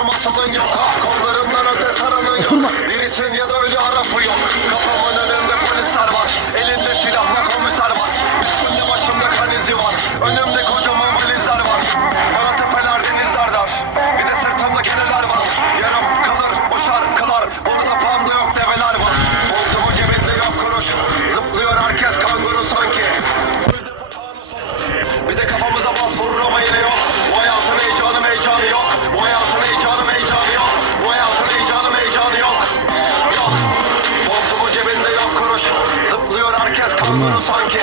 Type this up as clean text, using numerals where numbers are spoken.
Sırtıma salın yok, kollarımdan öte sarılın yok. Dirisin ya da ölü arafı yok. Kafamın önünde polisler var, elinde silahla komiser var. Üstümde başımda kan izi var, önümde kocaman valizler var. Bana tepeler denizler dar, bir de sırtımda keneler var. Yarım kalır o şarkılar, burada panda yok develer var. Montumun cebinde yok kuruş, zıplıyor herkes kanguru sanki. Bir de kafamıza bas vurur ama yine yok. Bu hayatın heyecanı yok. Bu hayatın heyecanı yok. Bu hayatın heyecanı yok. Yok. Montumun cebinde yok kuruş, zıplıyor herkes kanguru sanki.